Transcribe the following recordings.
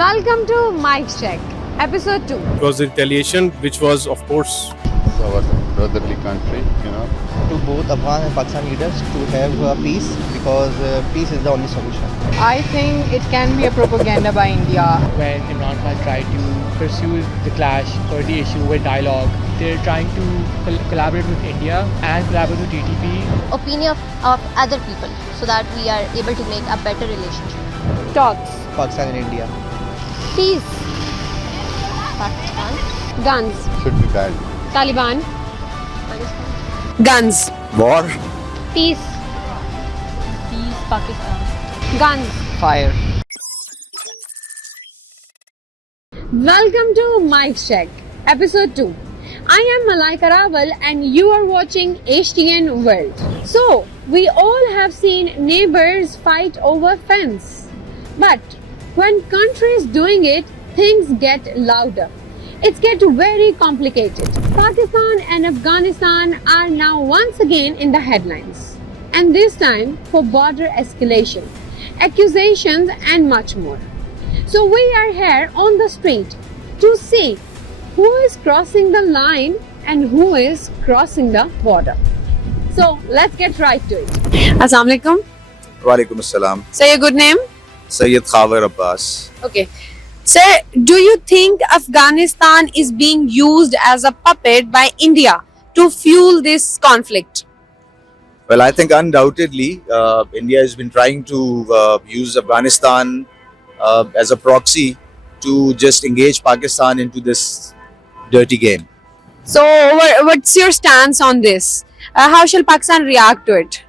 Welcome to Mic Check, episode 2. It was a retaliation, which was, of course, our brotherly country, to both Afghan and Pakistan leaders to have peace because peace is the only solution. I think it can be a propaganda by India. When Imran Khan tried to pursue the clash or the issue with dialogue, they're trying to collaborate with India and collaborate with TTP. Opinion of other people so that we are able to make a better relationship. Talks, Pakistan and India. peace, Pakistan, guns, should be banned. Taliban, Pakistan, guns, War? peace, Pakistan. guns. Fire. Welcome to Mic Check, episode 2. I am Malaika Rawal and you are watching HTN World. So, we all have seen neighbors fight over fence. But when countries doing it, things get louder. It gets very complicated. Pakistan and Afghanistan are now once again in the headlines. And this time for border escalation, accusations and much more. So we are here on the street to see who is crossing the line and who is crossing the border. So let's get right to it. Assalamu alaikum. Walaikum assalam. Say your good name. Sayyid Khawer Abbas. Okay. Sir, do you think Afghanistan is being used as a puppet by India to fuel this conflict? Well, I think undoubtedly India has been trying to use Afghanistan as a proxy to just engage Pakistan into this dirty game. So, what's your stance on this? How shall Pakistan react to it?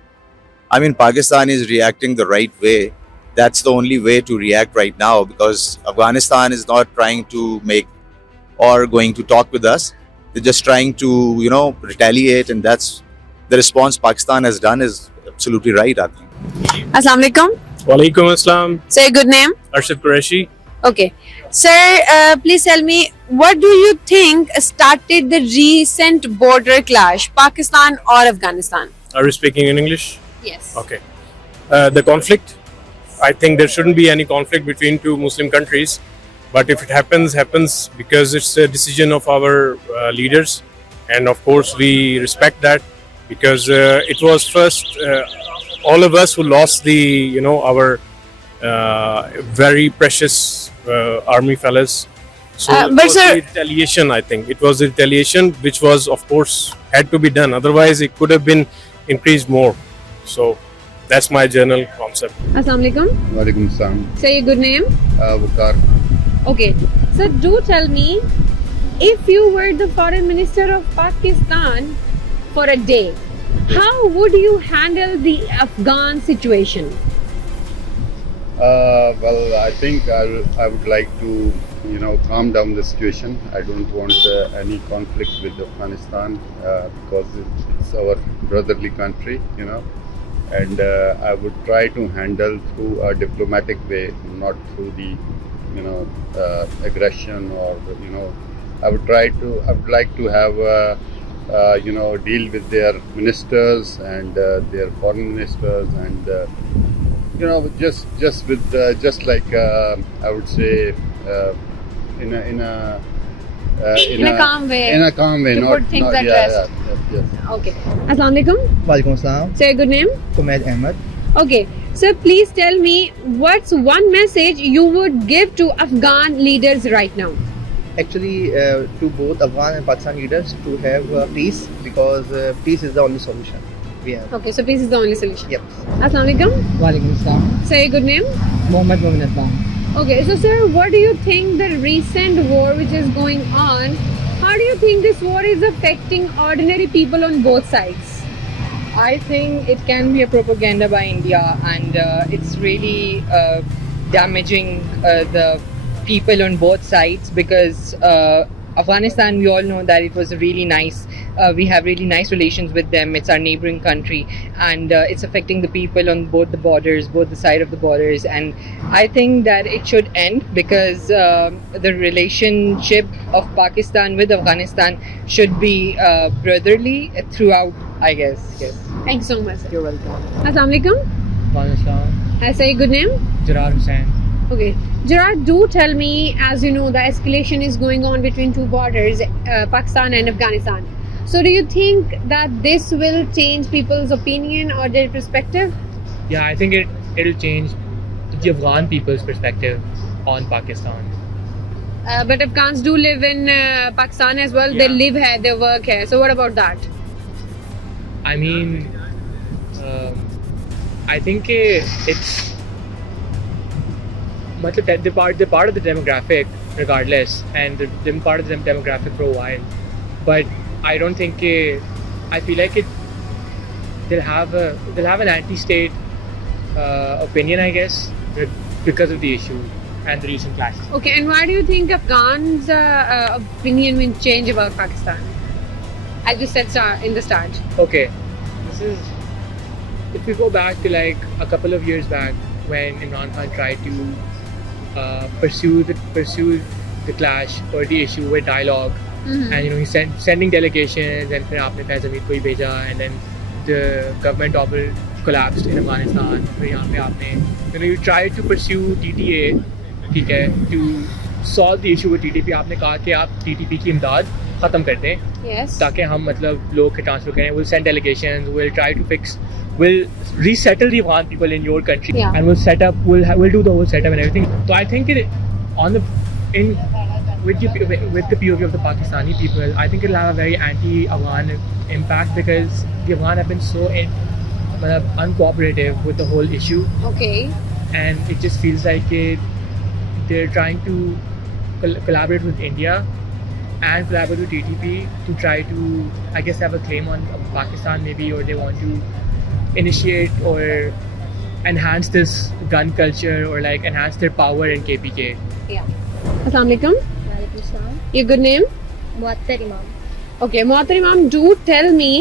I mean, Pakistan is reacting the right way. That's the only way to react right now because Afghanistan is not trying to make or going to talk with us. They're just trying to, retaliate, and that's the response Pakistan has done is absolutely right, I think. Assalamu alaikum. Walaikum Assalam, Say your good name. Arshad Qureshi. Okay. Sir, please tell me, what do you think started the recent border clash, Pakistan or Afghanistan? Are you speaking in English? Yes. Okay. The conflict, I think there shouldn't be any conflict between two Muslim countries. But if it happens because it's a decision of our leaders. And of course, we respect that because it was first all of us who lost our very precious army fellas. So it but was sir- a retaliation, I think. It was a retaliation which was, of course, had to be done. Otherwise, it could have been increased more. So that's my general concept. Assalamu alaikum. Walaikum assalam. Say your good name. Waqar. Okay. So do tell me, if you were the foreign minister of Pakistan for a day, how would you handle the Afghan situation? Well, I think I would like to, calm down the situation. I don't want any conflict with Afghanistan because it's our brotherly country, and I would try to handle through a diplomatic way, not through the, aggression or, I would like to have deal with their ministers and their foreign ministers and just like I would say in a calm way. in a calm way, To not put things not, at yeah, rest. yes. Okay. Assalamu alaikum. Walaikum assalam. Say your good name. Umaid Ahmed. Okay. So please tell me, what's one message you would give to Afghan leaders right now? Actually, to both Afghan and Pakistan leaders to have peace because peace is the only solution we have. Okay, so peace is the only solution. Yep. Assalamu alaikum. Walaikum Assalam. Say your good name. Mohammed Momin Aslam. Okay, so sir, what do you think the recent war which is going on, how do you think this war is affecting ordinary people on both sides? I think it can be a propaganda by India, and it's really damaging the people on both sides because Afghanistan, we all know that it was a really nice, we have really nice relations with them. It's our neighboring country, and it's affecting the people on both the borders, both the side of the borders. And I think that it should end because the relationship of Pakistan with Afghanistan should be brotherly throughout, I guess. Yes. Thank you so much, sir. You're welcome. Assalamu alaikum. Pakistan, Say your good name. Jarar Hussain. Okay, Gerard, do tell me, as you know, the escalation is going on between two borders, Pakistan and Afghanistan. So, do you think that this will change people's opinion or their perspective? Yeah, I think it'll change the Afghan people's perspective on Pakistan. But Afghans do live in Pakistan as well. They Yeah. live here, they work here. So, what about that? I mean, I think it's matlab that they're part of the demographic regardless, and they've been part of the demographic for a while. But I don't think I feel like they'll have an anti-state opinion, I guess, because of the issue and the recent clashes. Okay, and why do you think Afghans' opinion will change about Pakistan? As you said in the start. Okay, this is if we go back to like a couple of years back when Imran Khan tried to pursue the clash or the issue with dialogue, Mhm. and he's sending delegations, and फिर आपने फैज़ हमीद को ही भेजा, and then the government toppled, collapsed in Afghanistan. फिर यहाँ पे आपने you tried to pursue TTA, ठीक है, to solve the issue with TTP. आपने कहा कि आप TTP की इमदाद ख़त्म कर दें Yes. ताकि हम मतलब लोग के ट्रांसफर करें. We'll send delegations, we'll try to fix, we'll resettle the Afghan people in your country, Yeah. and we'll do the whole setup and everything. So I think with the POV of the Pakistani people, I think it'll have a very anti-Afghan impact, because the Afghan have been so uncooperative with the whole issue, Okay. and it just feels like they're trying to collaborate with India and collaborate with TTP to try to, I guess, have a claim on Pakistan maybe, or they want to initiate or enhance this gun culture, or like enhance their power in KPK. Yeah. Assalamu alaikum. Walaikum salam. Your good name? Muattar Imam. Okay, Muattar Imam, do tell me,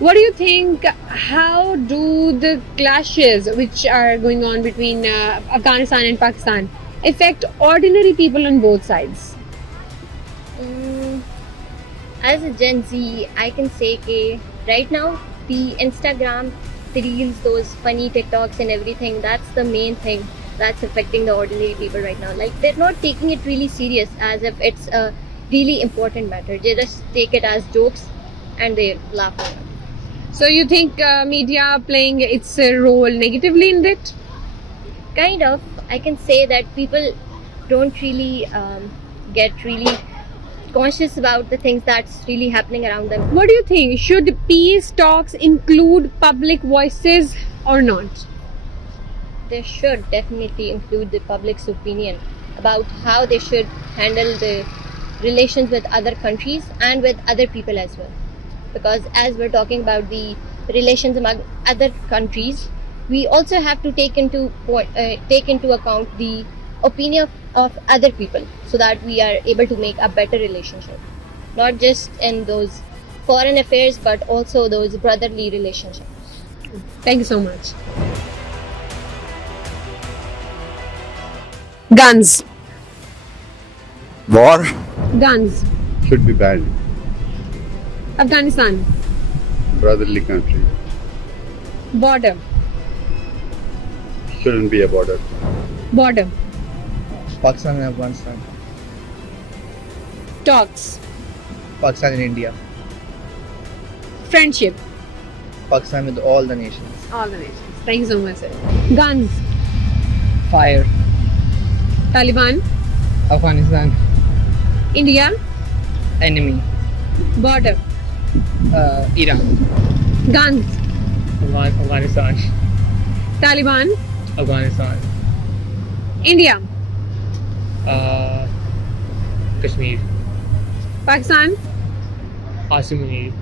what do you think, how do the clashes which are going on between Afghanistan and Pakistan affect ordinary people on both sides? As a Gen Z, I can say that right now the Instagram, the reels, those funny TikToks and everything, that's the main thing that's affecting the ordinary people right now. Like, they're not taking it really serious as if it's a really important matter. They just take it as jokes and they laugh at it. So you think media playing its role negatively in it? Kind of. I can say that people don't really get really conscious about the things that's really happening around them. What do you think? Should peace talks include public voices or not? They should definitely include the public's opinion about how they should handle the relations with other countries and with other people as well. Because as we're talking about the relations among other countries, we also have to take into account the opinion of other people, so that we are able to make a better relationship, not just in those foreign affairs but also those brotherly relationships. Thank you so much. Guns. War? Guns. Should be banned. Afghanistan. Brotherly country. Border. Shouldn't be a border. Border. Pakistan and Afghanistan. Talks. Pakistan and India. Friendship. Pakistan with all the nations. All the nations. Thank you so much, sir. Guns. Fire. Taliban. Afghanistan. India. Enemy. Border. Iran. Guns. Afghanistan. Taliban. Afghanistan. India. Kashmir. Pakistan. Asim Munir.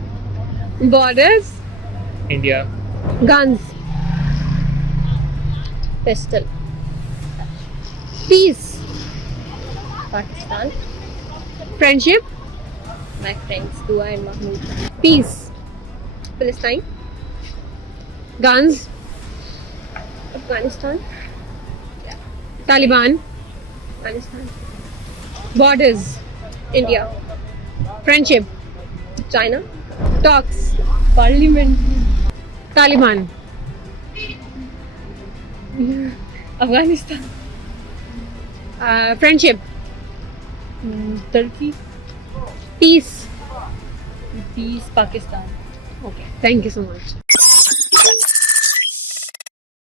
Borders. India. Guns. Pistol. Peace. Pakistan. Friendship. My friends Dua and Mahmood. Peace. Palestine. Guns. Afghanistan. Taliban. Afghanistan. Borders. India. Friendship. China. Talks. Parliament. Taliban. Afghanistan. Friendship. Turkey, Peace. peace, Pakistan. Okay. Thank you so much.